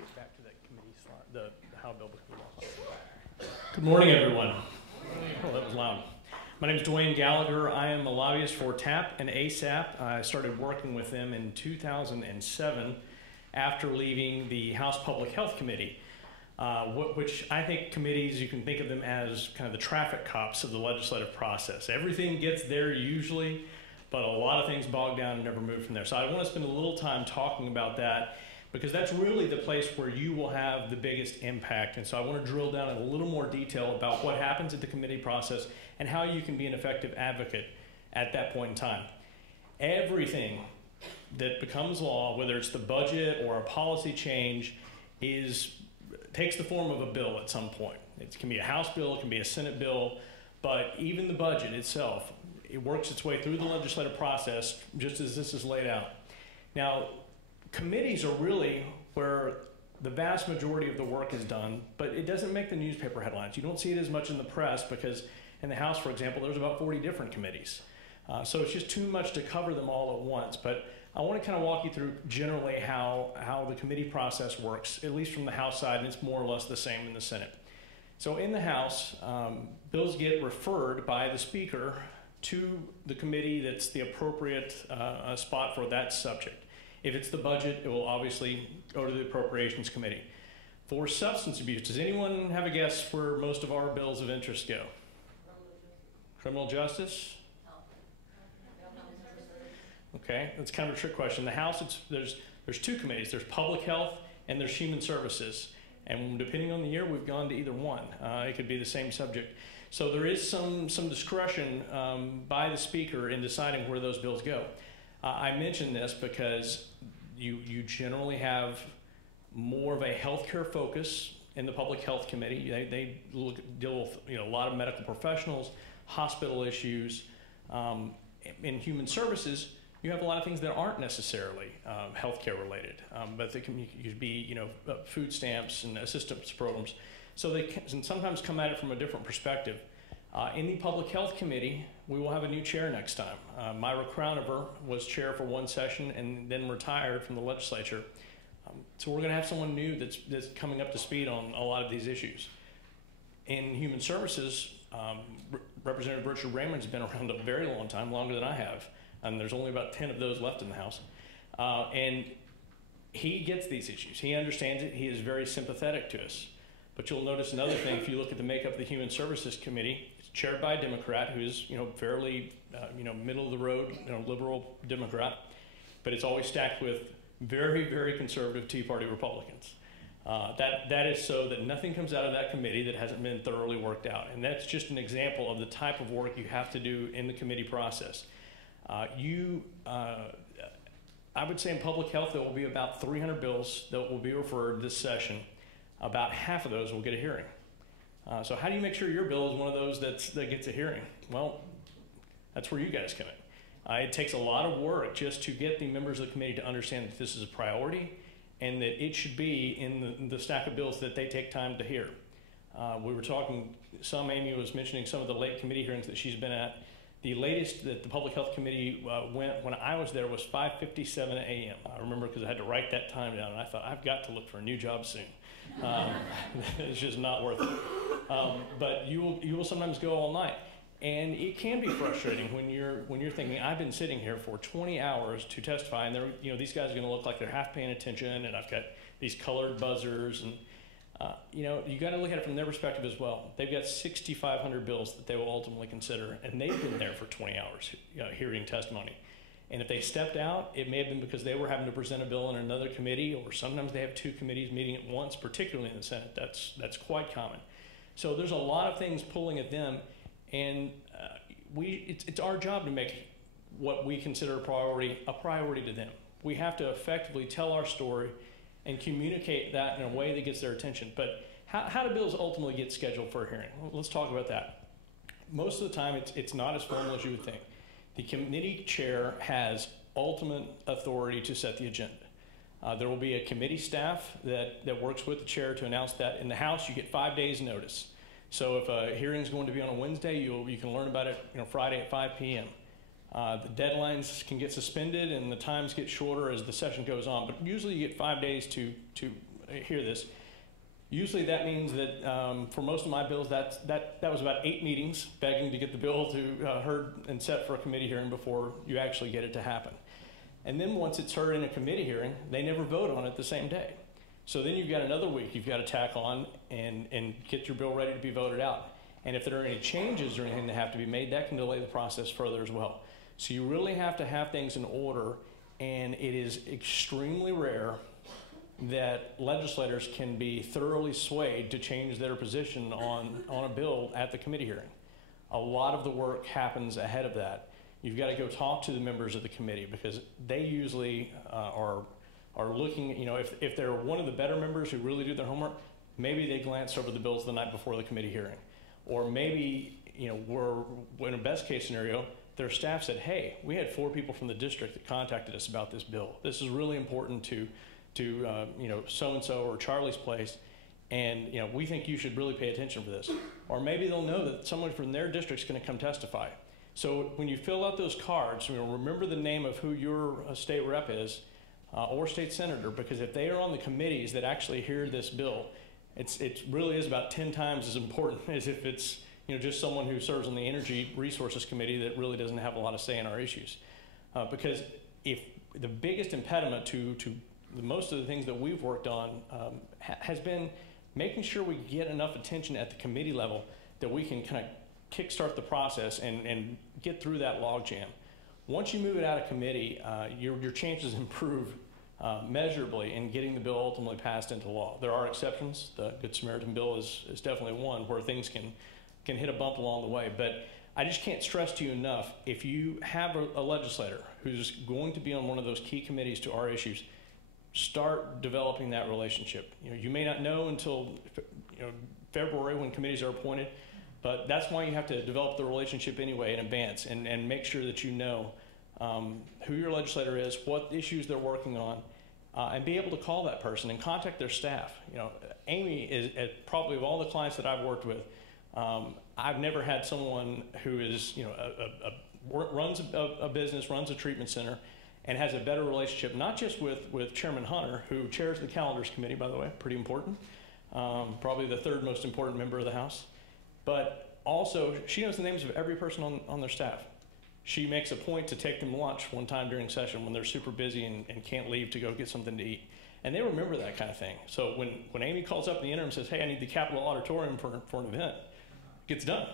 get back to that committee slide, the how bill was Good morning, everyone. Oh, that was loud. My name is Daune Galligher. I am a lobbyist for TAP and ASAP. I started working with them in 2007 after leaving the House Public Health Committee, which I think committees, you can think of them as kind of the traffic cops of the legislative process. Everything gets there usually, but a lot of things bog down and never move from there. So I want to spend a little time talking about that, because that's really the place where you will have the biggest impact. And so I want to drill down in a little more detail about what happens at the committee process and how you can be an effective advocate at that point in time. Everything that becomes law, whether it's the budget or a policy change, takes the form of a bill at some point. It can be a House bill, it can be a Senate bill, but even the budget itself, it works its way through the legislative process just as this is laid out. Now, committees are really where the vast majority of the work is done, but it doesn't make the newspaper headlines. You don't see it as much in the press because in the House, for example, there's about 40 different committees. So it's just too much to cover them all at once. But I want to kind of walk you through generally how the committee process works, at least from the House side, and it's more or less the same in the Senate. So in the House, bills get referred by the Speaker to the committee that's the appropriate spot for that subject. If it's the budget, it will obviously go to the Appropriations Committee. For substance abuse, does anyone have a guess where most of our bills of interest go? Criminal justice? Okay, that's kind of a trick question. The House, there's two committees. There's Public Health and there's Human Services. And depending on the year, we've gone to either one. It could be the same subject. So there is some discretion by the Speaker in deciding where those bills go. I mention this because you generally have more of a healthcare focus in the Public Health Committee. They deal with a lot of medical professionals, hospital issues. In Human Services, you have a lot of things that aren't necessarily healthcare related, but they can be food stamps and assistance programs. So they can sometimes come at it from a different perspective. In the Public Health Committee, we will have a new chair next time. Myra Crowniver was chair for one session and then retired from the legislature. So we're going to have someone new that's coming up to speed on a lot of these issues. In Human Services, Representative Richard Raymond's been around a very long time, longer than I have. And there's only about 10 of those left in the House. And he gets these issues. He understands it. He is very sympathetic to us. But you'll notice another thing, if you look at the makeup of the Human Services Committee, it's chaired by a Democrat who's fairly middle of the road, liberal Democrat, but it's always stacked with very, very conservative Tea Party Republicans. That is so that nothing comes out of that committee that hasn't been thoroughly worked out. And that's just an example of the type of work you have to do in the committee process. I would say in public health there will be about 300 bills that will be referred this session. About half of those will get a hearing. So how do you make sure your bill is one of those that gets a hearing? Well, that's where you guys come in. It takes a lot of work just to get the members of the committee to understand that this is a priority and that it should be in the stack of bills that they take time to hear. We were talking, Amy was mentioning some of the late committee hearings that she's been at. The latest that the Public Health Committee went when I was there was 5:57 a.m. I remember because I had to write that time down, and I thought, I've got to look for a new job soon. It's just not worth it. But you will sometimes go all night, and it can be frustrating when you're thinking, I've been sitting here for 20 hours to testify, and these guys are going to look like they're half paying attention, and I've got these colored buzzers, and you got to look at it from their perspective as well. They've got 6,500 bills that they will ultimately consider, and they've been there for 20 hours hearing testimony. And if they stepped out, it may have been because they were having to present a bill in another committee, or sometimes they have two committees meeting at once, particularly in the Senate. That's quite common. So there's a lot of things pulling at them, and it's our job to make what we consider a priority to them. We have to effectively tell our story and communicate that in a way that gets their attention. But how do bills ultimately get scheduled for a hearing? Well, let's talk about that. Most of the time, it's not as formal as you would think. The committee chair has ultimate authority to set the agenda. There will be a committee staff that works with the chair to announce that. In the House, you get 5 days notice. So if a hearing is going to be on a Wednesday, you can learn about it Friday at 5 p.m. The deadlines can get suspended and the times get shorter as the session goes on, but usually you get 5 days to hear this. Usually that means that for most of my bills, that was about 8 meetings begging to get the bill to heard and set for a committee hearing before you actually get it to happen. And then once it's heard in a committee hearing, they never vote on it the same day. So then you've got another week you've got to tack on and get your bill ready to be voted out. And if there are any changes or anything that have to be made, that can delay the process further as well. So you really have to have things in order, and it is extremely rare that legislators can be thoroughly swayed to change their position on a bill at the committee hearing. A lot of the work happens ahead of that. You've got to go talk to the members of the committee because they usually are looking, if they're one of the better members who really do their homework, maybe they glance over the bills the night before the committee hearing. Or maybe, we're in a best case scenario, their staff said, hey, we had 4 people from the district that contacted us about this bill. This is really important to so-and-so or Charlie's place, and we think you should really pay attention for this. Or maybe they'll know that someone from their district's going to come testify. So when you fill out those cards, remember the name of who your state rep is or state senator, because if they are on the committees that actually hear this bill, it really is about 10 times as important as if it's just someone who serves on the Energy Resources Committee that really doesn't have a lot of say in our issues. Because if the biggest impediment to most of the things that we've worked on has been making sure we get enough attention at the committee level that we can kind of kickstart the process and get through that logjam. Once you move it out of committee, your chances improve measurably in getting the bill ultimately passed into law. There are exceptions. The Good Samaritan bill is definitely one where things can hit a bump along the way. But I just can't stress to you enough, if you have a legislator who's going to be on one of those key committees to our issues, start developing that relationship. You may not know until February when committees are appointed, but that's why you have to develop the relationship anyway in advance and make sure that you know who your legislator is, what issues they're working on, and be able to call that person and contact their staff. Amy is probably of all the clients that I've worked with, I've never had someone who is runs a business, runs a treatment center, and has a better relationship, not just with Chairman Hunter, who chairs the Calendars Committee, by the way, pretty important, probably the 3rd most important member of the House, but also she knows the names of every person on their staff. She makes a point to take them lunch one time during session when they're super busy and can't leave to go get something to eat. And they remember that kind of thing. So when Amy calls up in the interim and says, hey, I need the Capitol Auditorium for an event, it gets done.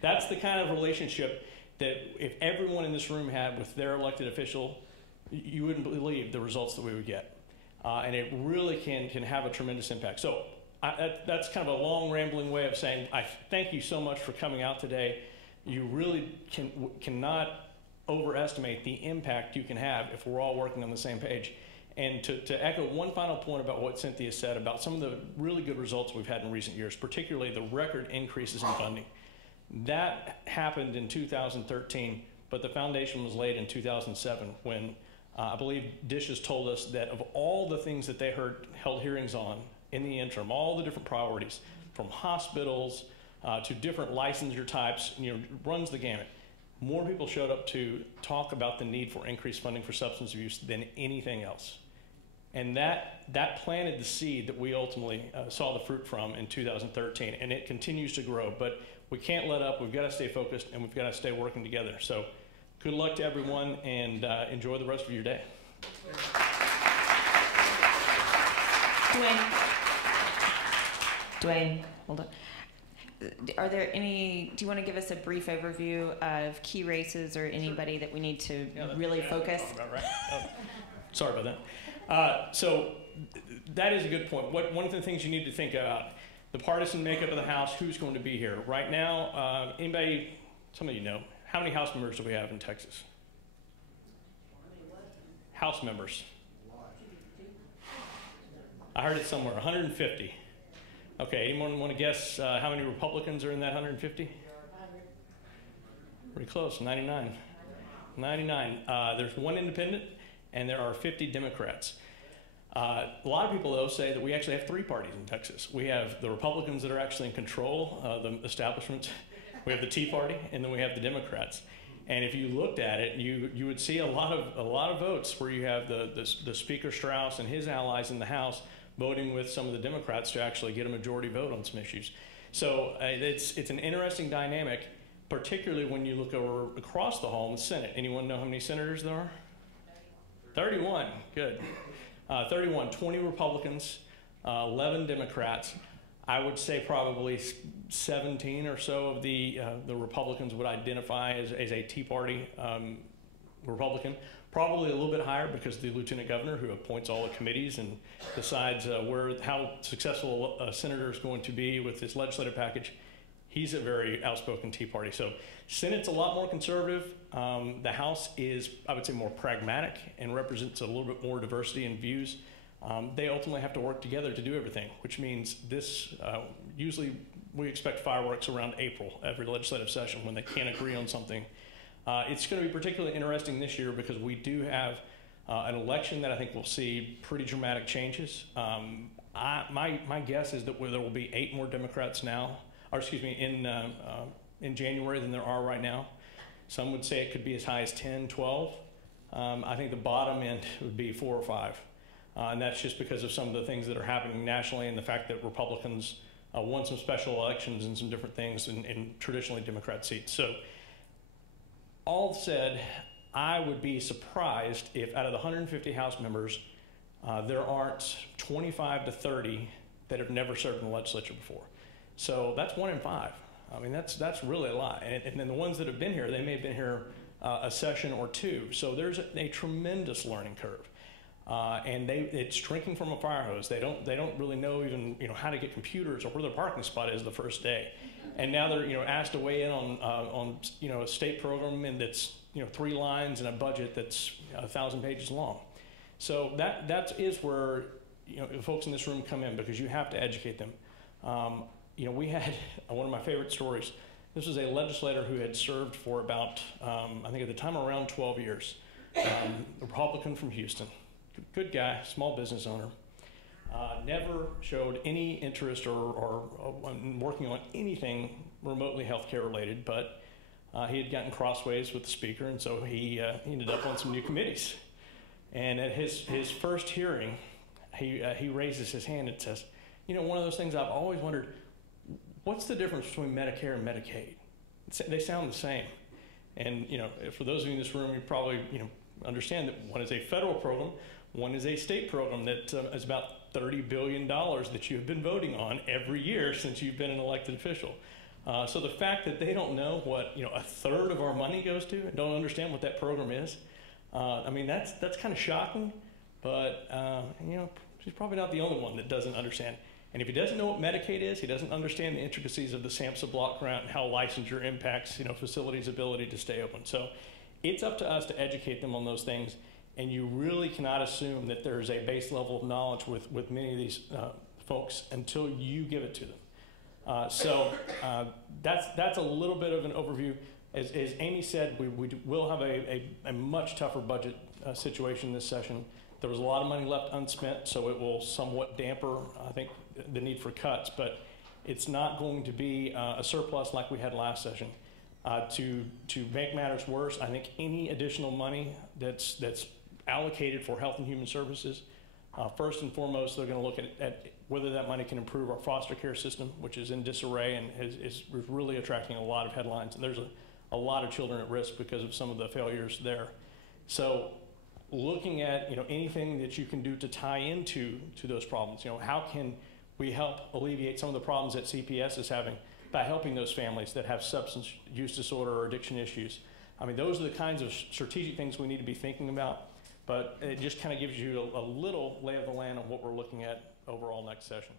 That's the kind of relationship that if everyone in this room had with their elected official, you wouldn't believe the results that we would get. And it really can have a tremendous impact. So that's kind of a long, rambling way of saying I thank you so much for coming out today. You really cannot overestimate the impact you can have if we're all working on the same page. And to echo one final point about what Cynthia said about some of the really good results we've had in recent years, particularly the record increases in funding. That happened in 2013, but the foundation was laid in 2007 when I believe DISH has told us that of all the things that they held hearings on in the interim, all the different priorities, from hospitals to different licensure types, runs the gamut. More people showed up to talk about the need for increased funding for substance abuse than anything else. And that planted the seed that we ultimately saw the fruit from in 2013, and it continues to grow. But we can't let up. We've got to stay focused, and we've got to stay working together. So good luck to everyone, and enjoy the rest of your day. Duane, hold on. Are there any, do you want to give us a brief overview of key races or anybody that we need to really focus? Right? Sorry about that. So that is a good point. One of the things you need to think about, the partisan makeup of the House, who's going to be here. Right now, anybody, some of you know, how many House members do we have in Texas? House members. I heard it somewhere, 150. Okay, anyone want to guess how many Republicans are in that 150? Pretty close, 99. 99. There's one independent, and there are 50 Democrats. A lot of people, though, say that we actually have 3 parties in Texas. We have the Republicans that are actually in control, the establishment. We have the Tea Party, and then we have the Democrats. And if you looked at it, you would see a lot of votes where you have the Speaker Strauss and his allies in the House, voting with some of the Democrats to actually get a majority vote on some issues. So it's an interesting dynamic, particularly when you look over across the hall in the Senate. Anyone know how many senators there are? 31. Good. 31, 20 Republicans, 11 Democrats. I would say probably 17 or so of the Republicans would identify as a Tea Party Republican. Probably a little bit higher because the Lieutenant Governor, who appoints all the committees and decides how successful a senator is going to be with his legislative package, he's a very outspoken Tea Party. So Senate's a lot more conservative. The House is, I would say, more pragmatic and represents a little bit more diversity in views. They ultimately have to work together to do everything, which means this, usually we expect fireworks around April, every legislative session, when they can't agree on something. It's going to be particularly interesting this year because we do have an election that I think will see pretty dramatic changes. My guess is that there will be 8 more Democrats now, or excuse me, in January than there are right now. Some would say it could be as high as 10, 12. I think the bottom end would be 4 or 5. And that's just because of some of the things that are happening nationally and the fact that Republicans won some special elections and some different things in traditionally Democrat seats. So all said, I would be surprised if out of the 150 House members, there aren't 25 to 30 that have never served in the legislature before. So that's 1 in 5. I mean, that's really a lot. And then the ones that have been here, they may have been here a session or 2. So there's a tremendous learning curve. And it's drinking from a fire hose. They don't really know even how to get computers or where their parking spot is the first day. And now they're asked to weigh in on a state program and that's 3 lines and a budget that's 1,000 pages long. So that is where the folks in this room come in, because you have to educate them. We had one of my favorite stories. This was a legislator who had served for about I think at the time around 12 years. A Republican from Houston. Good guy, small business owner. Never showed any interest or working on anything remotely healthcare related, but he had gotten crossways with the speaker, and so he ended up on some new committees. And at his first hearing, he raises his hand and says, one of those things I've always wondered, what's the difference between Medicare and Medicaid? They sound the same. And for those of you in this room, you probably understand that one is a federal program, one is a state program that is about $30 billion that you have been voting on every year since you've been an elected official. So the fact that they don't know what 1/3 of our money goes to and don't understand what that program is, I mean that's kind of shocking. But she's probably not the only one that doesn't understand. And if he doesn't know what Medicaid is, he doesn't understand the intricacies of the SAMHSA block grant and how licensure impacts facilities' ability to stay open. So it's up to us to educate them on those things. And you really cannot assume that there's a base level of knowledge with many of these folks until you give it to them. So that's a little bit of an overview. As Amy said, we will have a much tougher budget situation this session. There was a lot of money left unspent, so it will somewhat damper, I think, the need for cuts. But it's not going to be a surplus like we had last session. To make matters worse, I think any additional money that's allocated for health and human services, first and foremost, they're going to look at whether that money can improve our foster care system, which is in disarray and is really attracting a lot of headlines. And there's a lot of children at risk because of some of the failures there. So looking at anything that you can do to tie into those problems, how can we help alleviate some of the problems that CPS is having by helping those families that have substance use disorder or addiction issues. I mean, those are the kinds of strategic things we need to be thinking about, but it just kind of gives you a little lay of the land on what we're looking at overall next session.